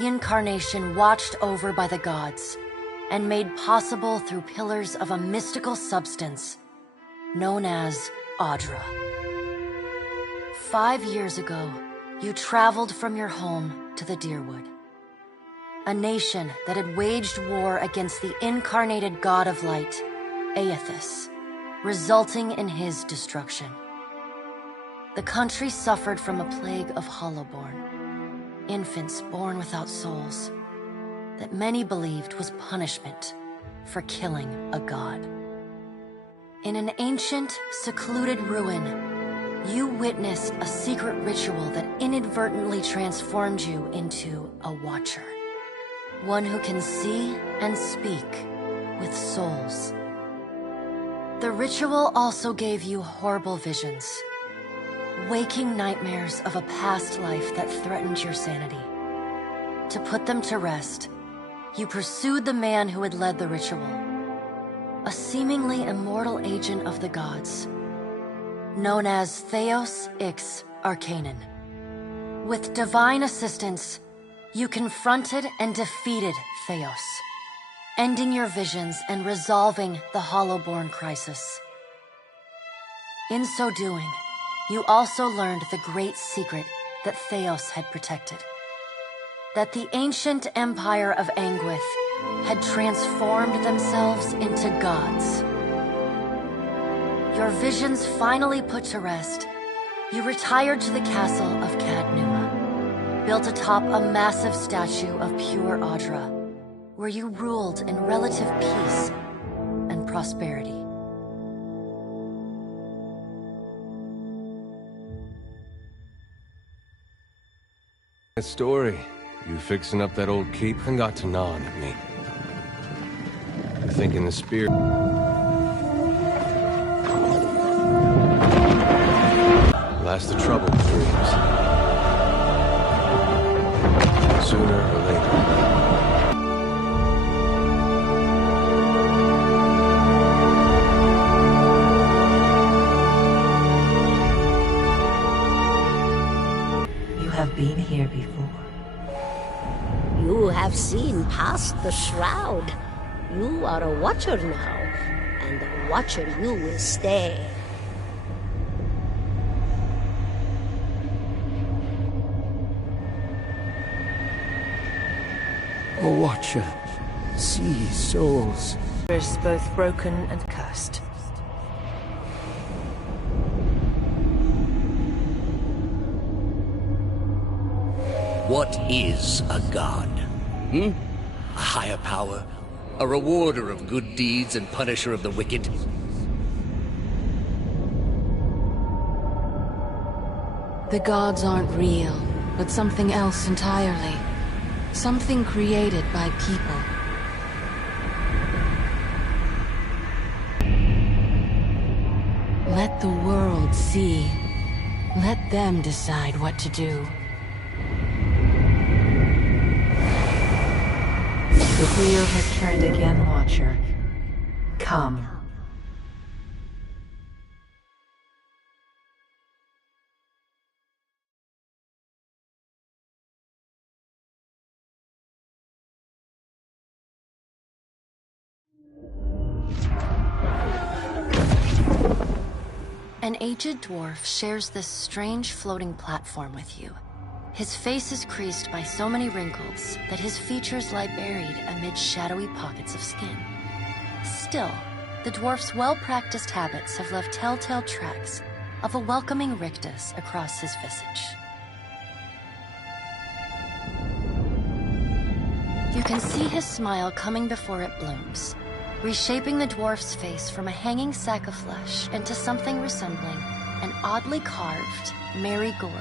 Incarnation watched over by the gods and made possible through pillars of a mystical substance known as Audra. 5 years ago, you traveled from your home to the Dyrwood, a nation that had waged war against the incarnated god of light, Aethys, resulting in his destruction. The country suffered from a plague of Hollowborn, infants born without souls, that many believed was punishment for killing a god. In an ancient, secluded ruin, you witnessed a secret ritual that inadvertently transformed you into a Watcher. One who can see and speak with souls. The ritual also gave you horrible visions, waking nightmares of a past life that threatened your sanity. To put them to rest, you pursued the man who had led the ritual, a seemingly immortal agent of the gods, known as Theos Ix Arcanon. With divine assistance, you confronted and defeated Theos, ending your visions and resolving the Hollowborn crisis. In so doing, you also learned the great secret that Theos had protected. That the ancient empire of Anguith had transformed themselves into gods. Your visions finally put to rest, you retired to the castle of Cadnua, built atop a massive statue of pure Audra, where you ruled in relative peace and prosperity. A story. You fixing up that old keep and got to gnawing at me. You're thinking the spear... Last the trouble dreams. Sooner or later. You have been here before. You have seen past the shroud. You are a Watcher now, and a Watcher you will stay. A Watcher sees souls. Is both broken and cursed. What is a god? A higher power? A rewarder of good deeds and punisher of the wicked? The gods aren't real, but something else entirely. Something created by people. Let the world see. Let them decide what to do. The wheel has turned again, Watcher. Come. An aged dwarf shares this strange floating platform with you. His face is creased by so many wrinkles that his features lie buried amid shadowy pockets of skin. Still, the dwarf's well-practiced habits have left telltale tracks of a welcoming rictus across his visage. You can see his smile coming before it blooms, reshaping the dwarf's face from a hanging sack of flesh into something resembling an oddly carved, merry gourd,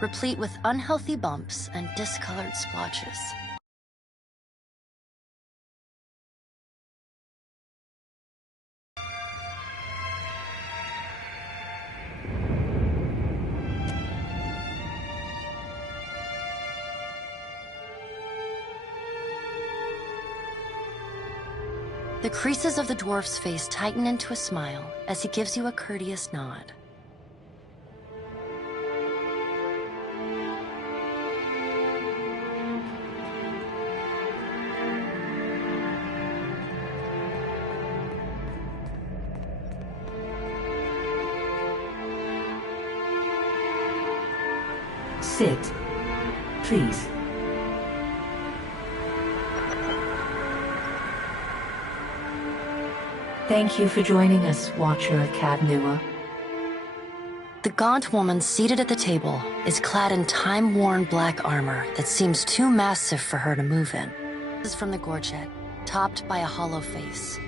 replete with unhealthy bumps and discolored splotches. The creases of the dwarf's face tighten into a smile as he gives you a courteous nod. Sit. Please. Thank you for joining us, Watcher of Caed Nua. The gaunt woman seated at the table is clad in time-worn black armor that seems too massive for her to move in. This is from the gorget, topped by a hollow face.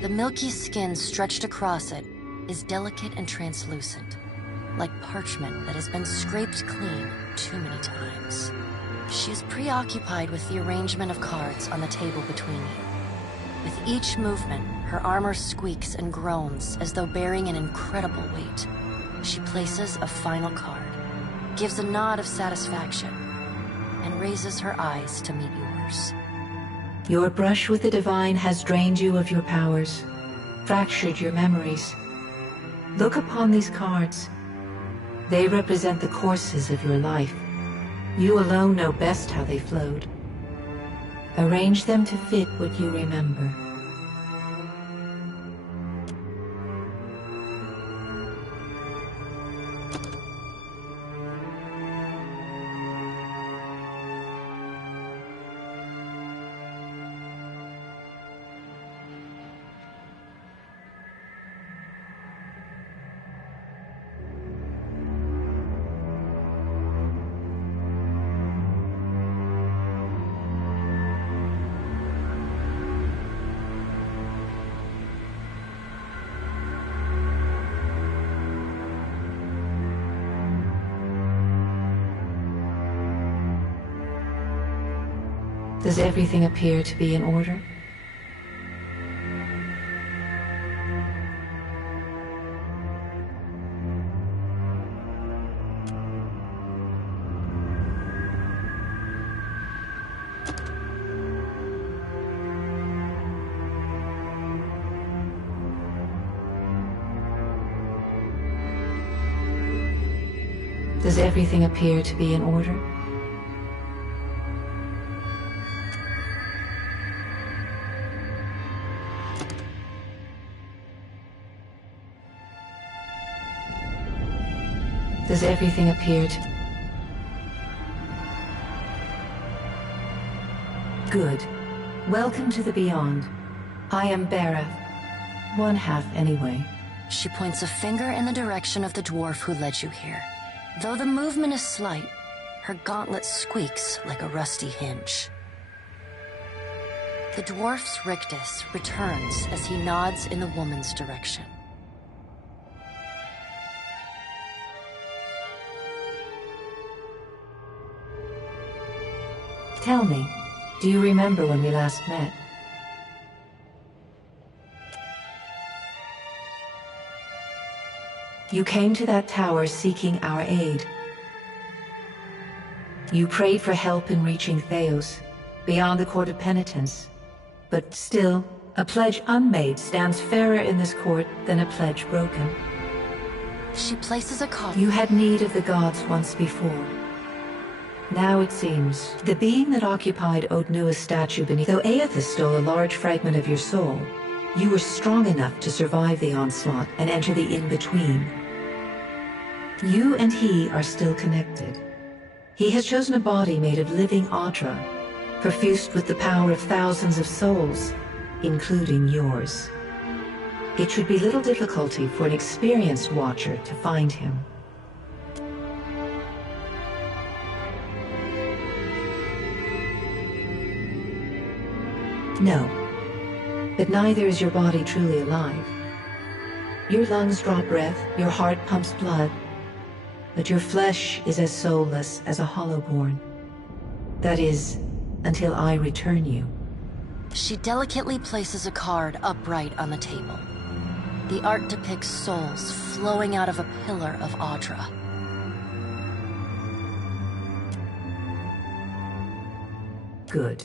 The milky skin stretched across it is delicate and translucent, like parchment that has been scraped clean too many times. She is preoccupied with the arrangement of cards on the table between you. With each movement, her armor squeaks and groans as though bearing an incredible weight. She places a final card, gives a nod of satisfaction, and raises her eyes to meet yours. Your brush with the divine has drained you of your powers, fractured your memories. Look upon these cards. They represent the courses of your life. You alone know best how they flowed. Arrange them to fit what you remember. Does everything appear to be in order? Does everything appear to be in order? Does everything appear to... Good. Welcome to the Beyond. I am Berath. One half, anyway. She points a finger in the direction of the dwarf who led you here. Though the movement is slight, her gauntlet squeaks like a rusty hinge. The dwarf's rictus returns as he nods in the woman's direction. Tell me, do you remember when we last met? You came to that tower seeking our aid. You prayed for help in reaching Theos, beyond the Court of Penitence. But still, a pledge unmade stands fairer in this court than a pledge broken. She places a card. You had need of the gods once before. Now it seems, the being that occupied Caed Nua's statue beneath... Though Aethys stole a large fragment of your soul, you were strong enough to survive the onslaught and enter the in-between. You and he are still connected. He has chosen a body made of living Audra, perfused with the power of thousands of souls, including yours. It should be little difficulty for an experienced Watcher to find him. No, but neither is your body truly alive. Your lungs draw breath, your heart pumps blood, but your flesh is as soulless as a Hollowborn. That is, until I return you. She delicately places a card upright on the table. The art depicts souls flowing out of a pillar of Audra. Good.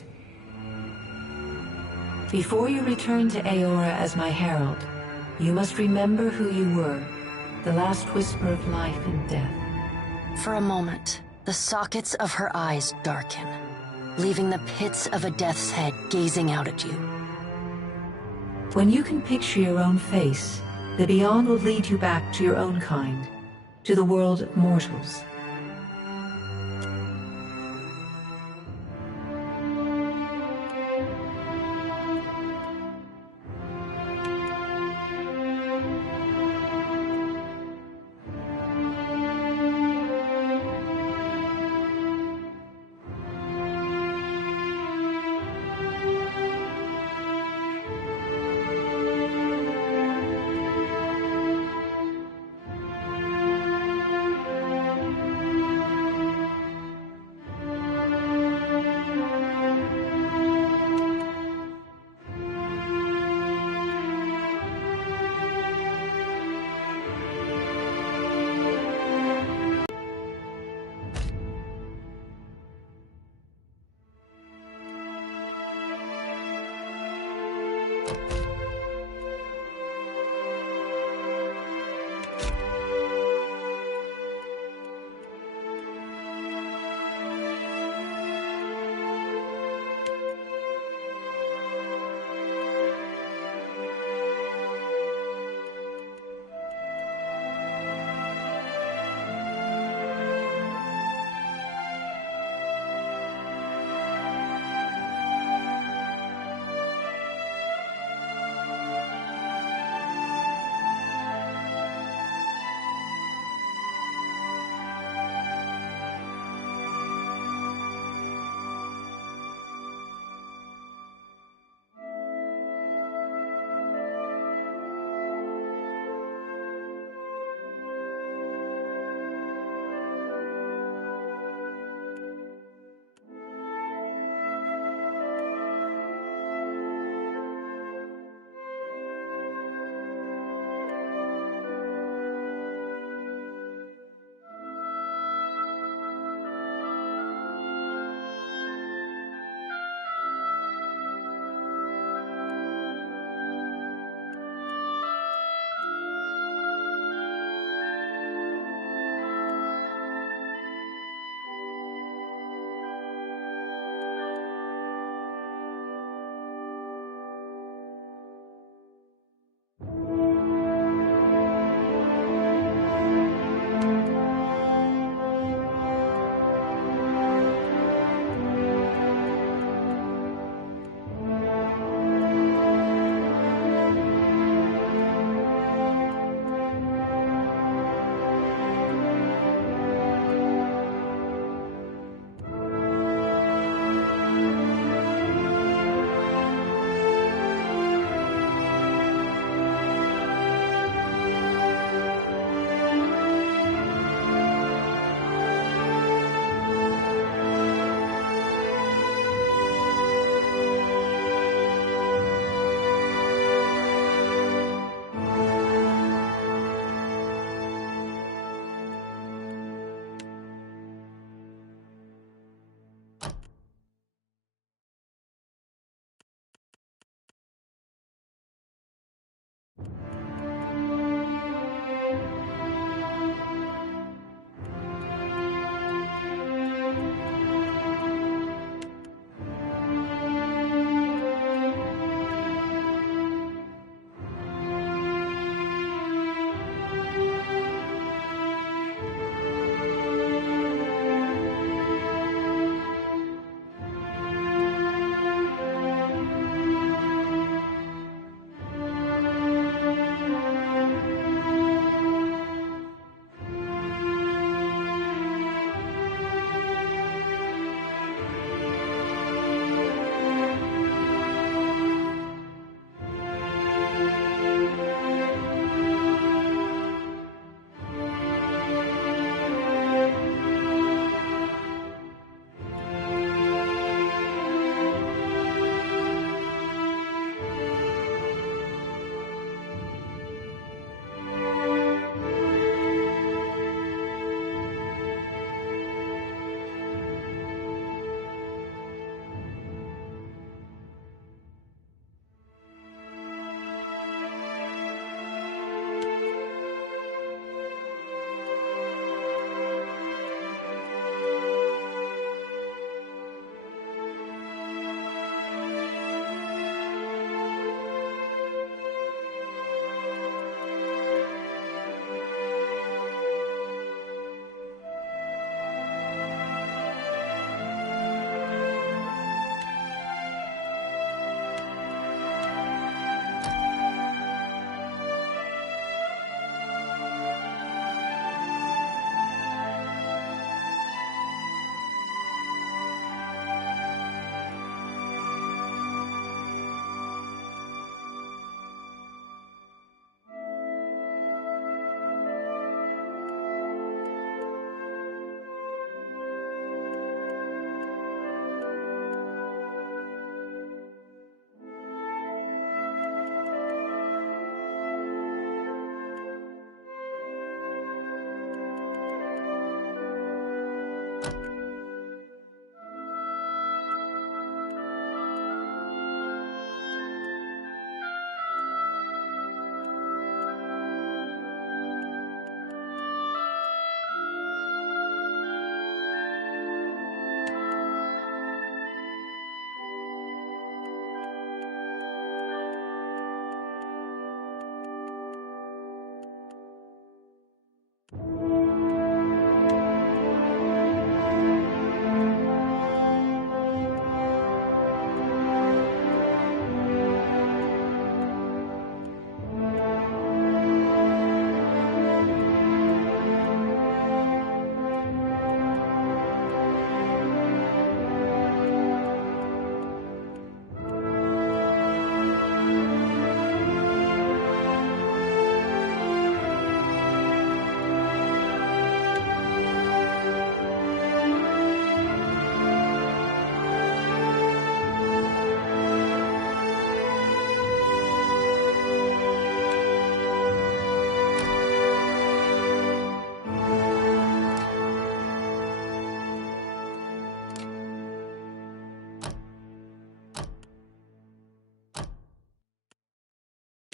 Before you return to Eora as my herald, you must remember who you were, the last whisper of life and death. For a moment, the sockets of her eyes darken, leaving the pits of a death's head gazing out at you. When you can picture your own face, the Beyond will lead you back to your own kind, to the world of mortals.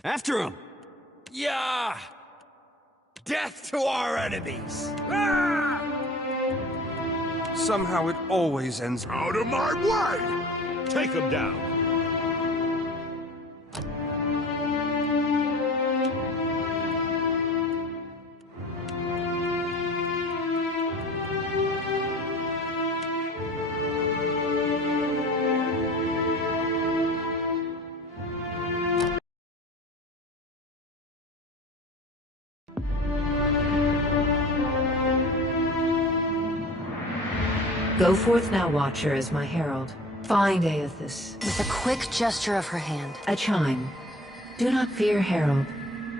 After him! Yeah! Death to our enemies! Somehow it always ends... Out of my way! Take him down. Go forth now, Watcher, as my herald. Find Aethys. With a quick gesture of her hand, A chime. Do not fear, herald.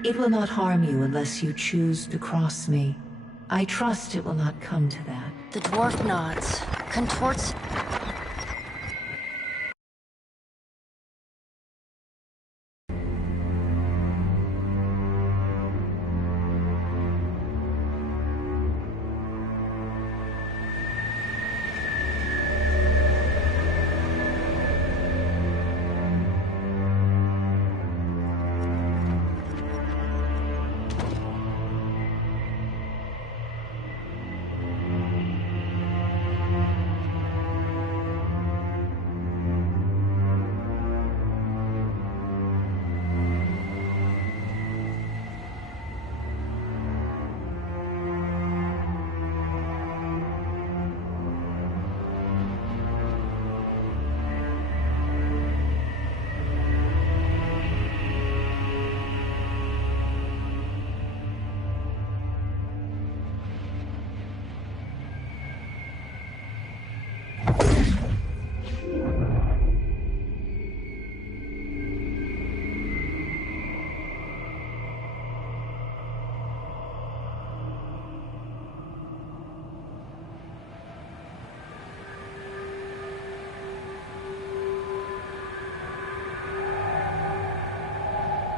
It will not harm you unless you choose to cross me. I trust it will not come to that. the dwarf nods, contorts.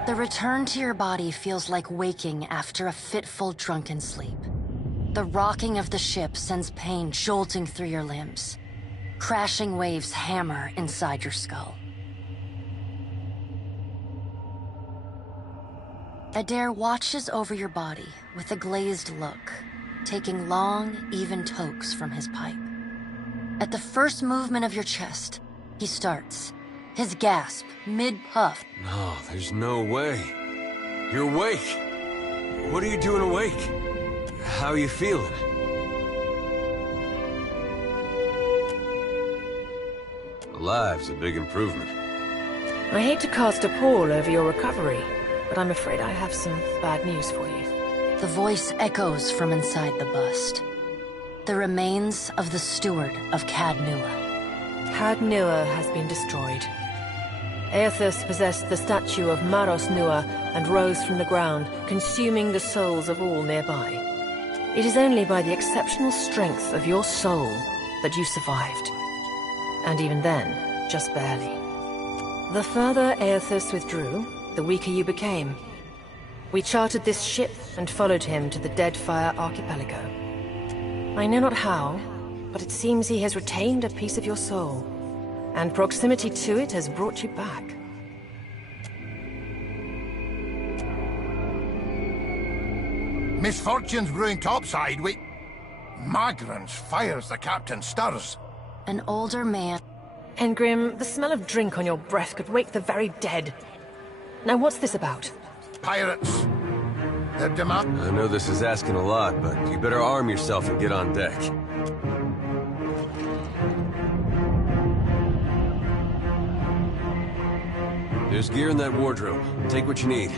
The return to your body feels like waking after a fitful drunken sleep. The rocking of the ship sends pain jolting through your limbs. Crashing waves hammer inside your skull. Adair watches over your body with a glazed look, taking long, even tokes from his pipe. At the first movement of your chest, he starts. His gasp, mid-puff. No, there's no way. You're awake. What are you doing awake? How are you feeling? Alive's a big improvement. I hate to cast a pall over your recovery, but I'm afraid I have some bad news for you. The voice echoes from inside the bust. The remains of the steward of Cad Nua. Cad Nua has been destroyed. Aethys possessed the statue of Maros Nua and rose from the ground, consuming the souls of all nearby. It is only by the exceptional strength of your soul that you survived. And even then, just barely. The further Aethys withdrew, the weaker you became. We chartered this ship and followed him to the Deadfire Archipelago. I know not how, but it seems he has retained a piece of your soul. And proximity to it has brought you back. Misfortune's brewing topside. We... Magrans fires the captain stirs. An older man. Hengrim, the smell of drink on your breath could wake the very dead. Now what's this about? Pirates. They're demand... I know this is asking a lot, but you better arm yourself and get on deck. There's gear in that wardrobe. Take what you need.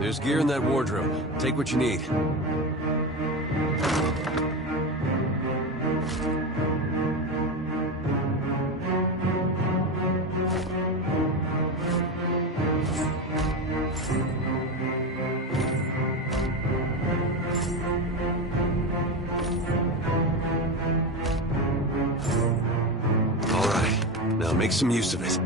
There's gear in that wardrobe. Take what you need. Make some use of it.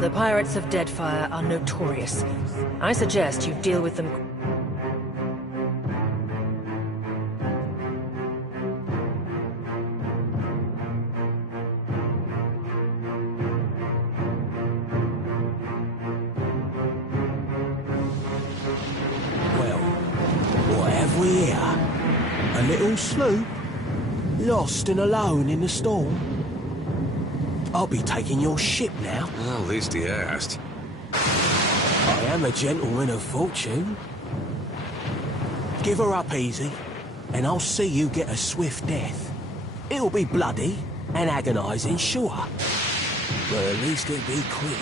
The pirates of Deadfire are notorious. I suggest you deal with them. Well, what have we here? A little sloop? Lost and alone in the storm? I'll be taking your ship now. Well, at least he asked. I am a gentleman of fortune. Give her up easy, and I'll see you get a swift death. It'll be bloody and agonizing, sure. But at least it'll be quick.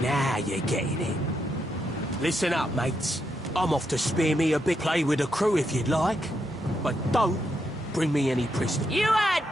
Now you're getting it. Listen up, mates. I'm off to spear me a big play with the crew if you'd like. But don't bring me any prisoners. You had